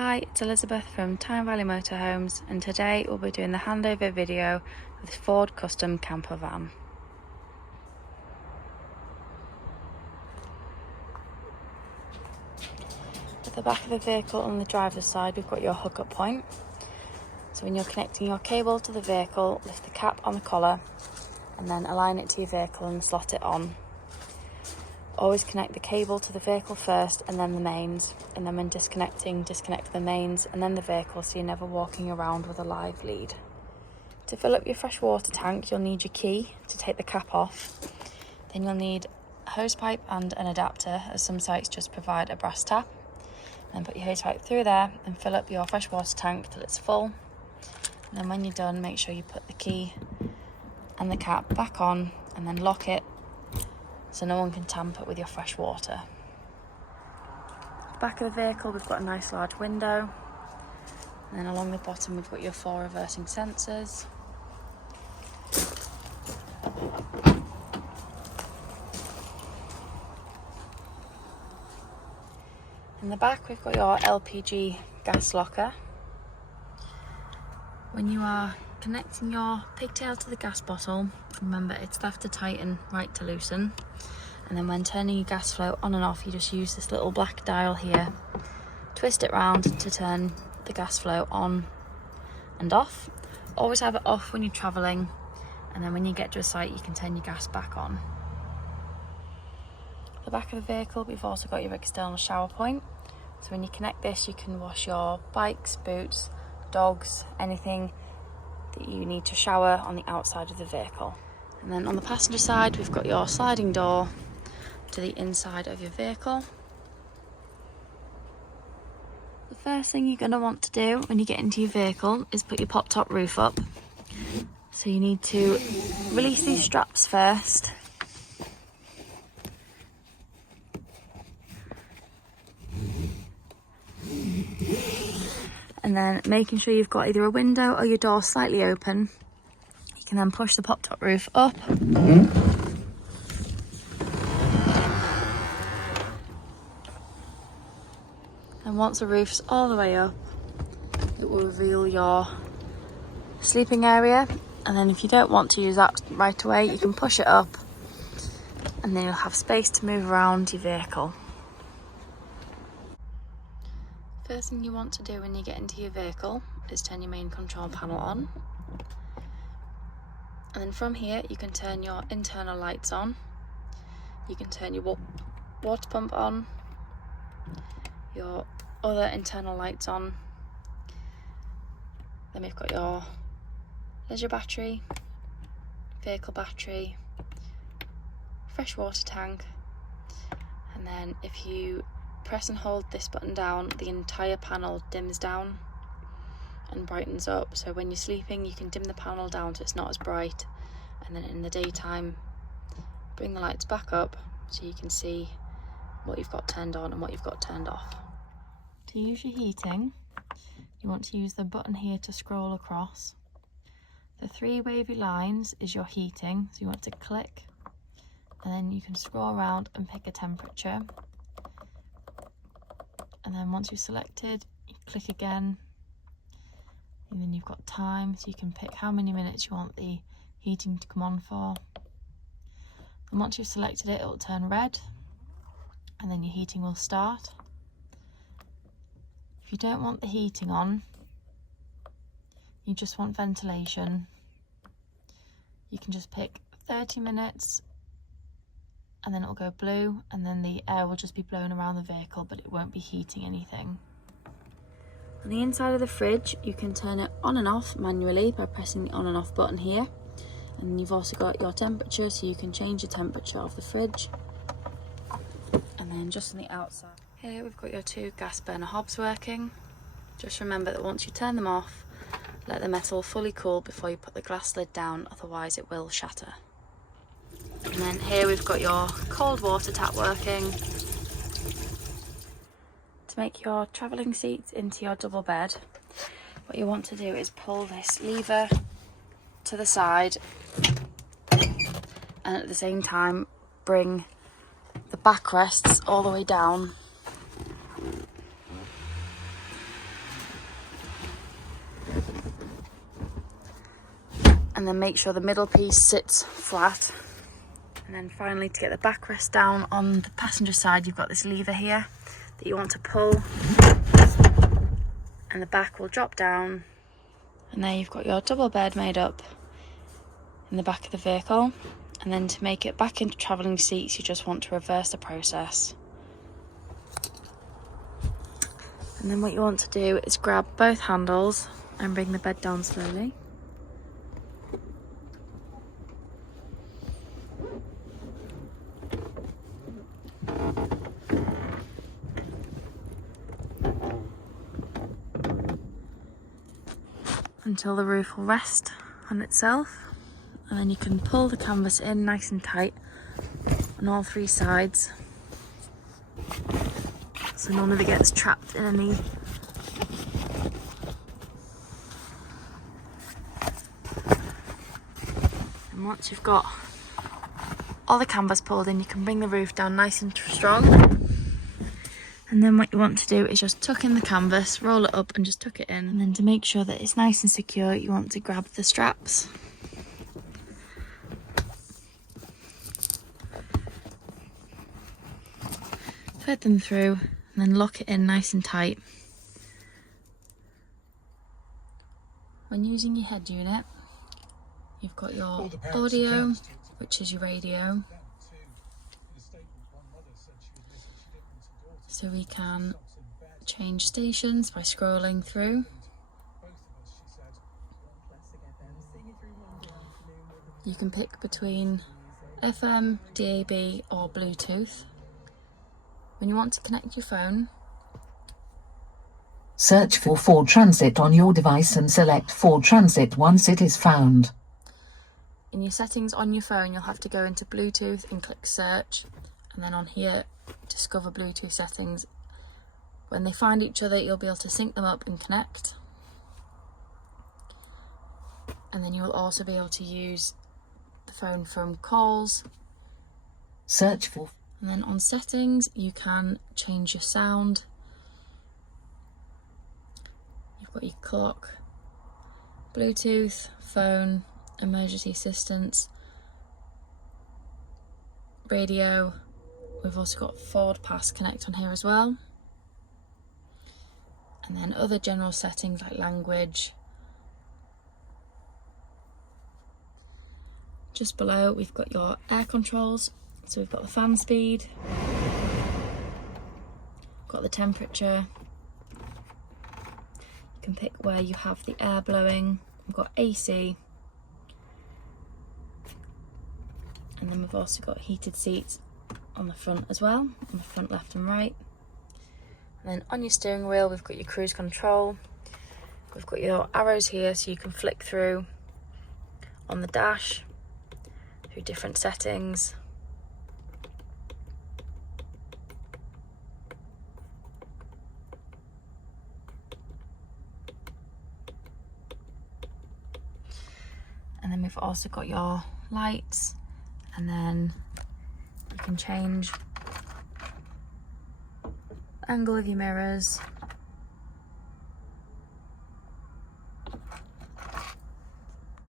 Hi, it's Elizabeth from Tyne Valley Motorhomes, and today we'll be doing the handover video of this Ford custom camper van. At the back of the vehicle on the driver's side, we've got your hookup point. So when you're connecting your cable to the vehicle, lift the cap on the collar and then align it to your vehicle and slot it on. Always connect the cable to the vehicle first and then the mains, and then when disconnecting, disconnect the mains and then the vehicle so you're never walking around with a live lead. To fill up your fresh water tank, you'll need your key to take the cap off. Then you'll need a hose pipe and an adapter, as some sites just provide a brass tap. Then put your hose pipe through there and fill up your fresh water tank till it's full. And then when you're done, make sure you put the key and the cap back on and then lock it so no one can tamper with your fresh water. At the back of the vehicle, we've got a nice large window. And then along the bottom, we've got your 4 reversing sensors. In the back, we've got your LPG gas locker. When you are connecting your pigtail to the gas bottle, remember it's left to tighten, right to loosen. And then when turning your gas flow on and off, you just use this little black dial here, twist it round to turn the gas flow on and off. Always have it off when you're travelling, and then when you get to a site, you can turn your gas back on. At the back of the vehicle, we've also got your external shower point. So when you connect this, you can wash your bikes, boots, dogs, anything that you need to shower on the outside of the vehicle. And then on the passenger side, we've got your sliding door to the inside of your vehicle. The first thing you're going to want to do when you get into your vehicle is put your pop top roof up. So you need to release these straps first. And then making sure you've got either a window or your door slightly open, you can then push the pop top roof up. And once the roof's all the way up, it will reveal your sleeping area. And then if you don't want to use that right away, you can push it up and then you'll have space to move around your vehicle. First thing you want to do when you get into your vehicle is turn your main control panel on. And then from here, you can turn your internal lights on. You can turn your water pump on, your other internal lights on. Then we've got your leisure battery, vehicle battery, fresh water tank. And then if you press and hold this button down, the entire panel dims down and brightens up. So when you're sleeping, you can dim the panel down so it's not as bright. And then in the daytime, bring the lights back up so you can see what you've got turned on and what you've got turned off. To use your heating, you want to use the button here to scroll across. The 3 wavy lines is your heating, so you want to click and then you can scroll around and pick a temperature. And then once you've selected, you click again, and then you've got time, so you can pick how many minutes you want the heating to come on for. And once you've selected it, it will turn red, and then your heating will start. If you don't want the heating on, you just want ventilation, you can just pick 30 minutes and then it'll go blue, and then the air will just be blowing around the vehicle, but it won't be heating anything. On the inside of the fridge, you can turn it on and off manually by pressing the on and off button here. And you've also got your temperature, so you can change the temperature of the fridge. And then just on the outside here, we've got your 2 gas burner hobs working. Just remember that once you turn them off, let the metal fully cool before you put the glass lid down, otherwise it will shatter. And then here we've got your cold water tap working. To make your travelling seats into your double bed, what you want to do is pull this lever to the side and at the same time bring the backrests all the way down and then make sure the middle piece sits flat. And then finally, to get the backrest down on the passenger side, you've got this lever here that you want to pull, and the back will drop down, and there you've got your double bed made up in the back of the vehicle. And then to make it back into travelling seats, you just want to reverse the process. And then what you want to do is grab both handles and bring the bed down slowly. Until the roof will rest on itself, and then you can pull the canvas in nice and tight on all three sides, so none of it gets trapped in any and once you've got all the canvas pulled in, you can bring the roof down nice and strong. And then what you want to do is just tuck in the canvas, roll it up and just tuck it in. And then to make sure that it's nice and secure, you want to grab the straps. Thread them through and then lock it in nice and tight. When using your head unit, you've got your audio, which is your radio. So we can change stations by scrolling through. You can pick between FM, DAB or Bluetooth. When you want to connect your phone, search for Ford Transit on your device and select Ford Transit once it is found. In your settings on your phone, you'll have to go into Bluetooth and click search, and then on here discover Bluetooth settings. When they find each other, you'll be able to sync them up and connect. And then you will also be able to use the phone from calls. Search for. And then on settings, you can change your sound. You've got your clock, Bluetooth, phone, emergency assistance, radio. We've also got Ford Pass Connect on here as well. And then other general settings like language. Just below, we've got your air controls. So we've got the fan speed, got the temperature. You can pick where you have the air blowing. We've got AC. And then we've also got heated seats on the front as well, on the front left and right. And then on your steering wheel, we've got your cruise control. We've got your arrows here so you can flick through on the dash through different settings. And then we've also got your lights, and then you can change the angle of your mirrors,